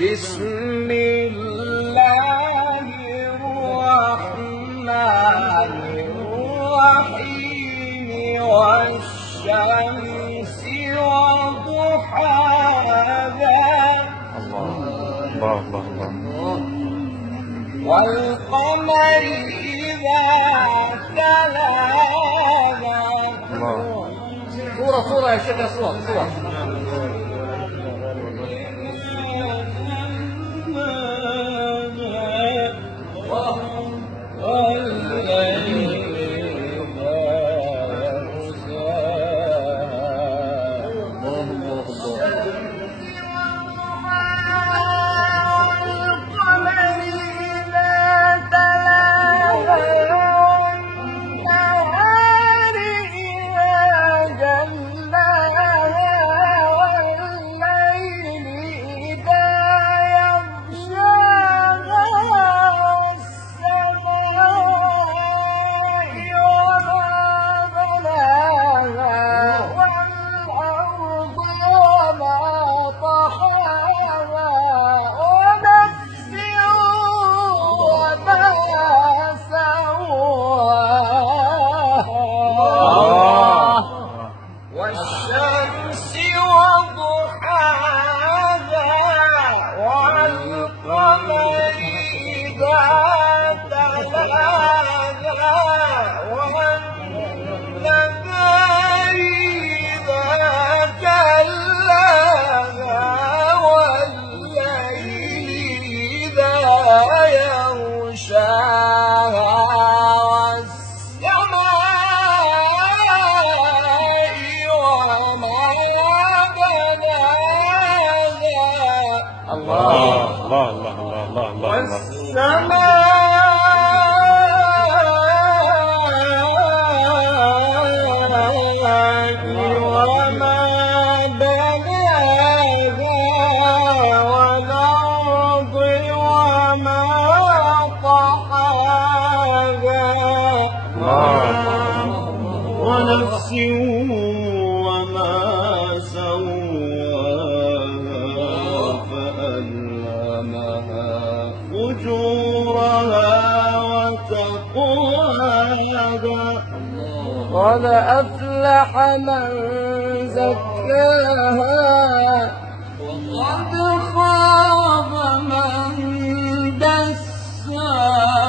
بسم الله الرحمن الرحيم والشمس وضحاها والقمر إذا تلاها صورة يا شيخ صورة والشمس وضحاها والقمر إذا تلاها والنهار إذا جلاها والليل إذا يغشاها والسماء وما بناها والأرض وما طحاها ونفس وما سواها فألهمها فجورها وتقواها قد أفلح من زكاها وقد خاب من دساها